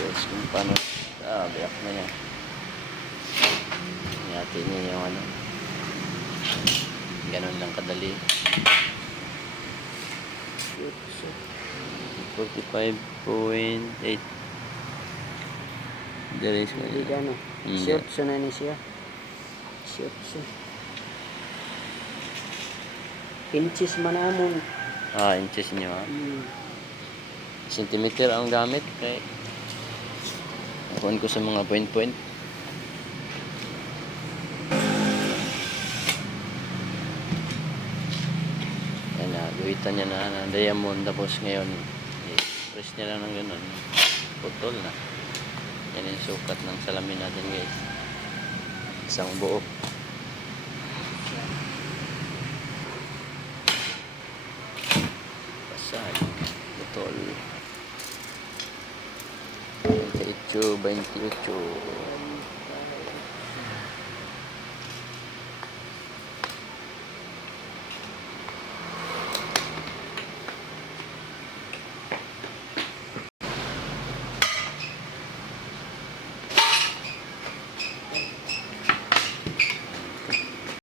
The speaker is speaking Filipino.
guys kung paano biyak na yan. Natin niya yung ano, ganun lang kadali. 45.8 dari sa Hindi ka ano. Shoot so na ni siya. Shoot so. Inches man amon. Inches nyo centimeter ang gamit kay nakuhan ko sa mga point. Ayan na, guhitan niya na diamond, tapos ngayon press niya lang ng ganun, putol na. Yan yung sukat ng salamin natin guys, isang buo. Basag, putol. 28.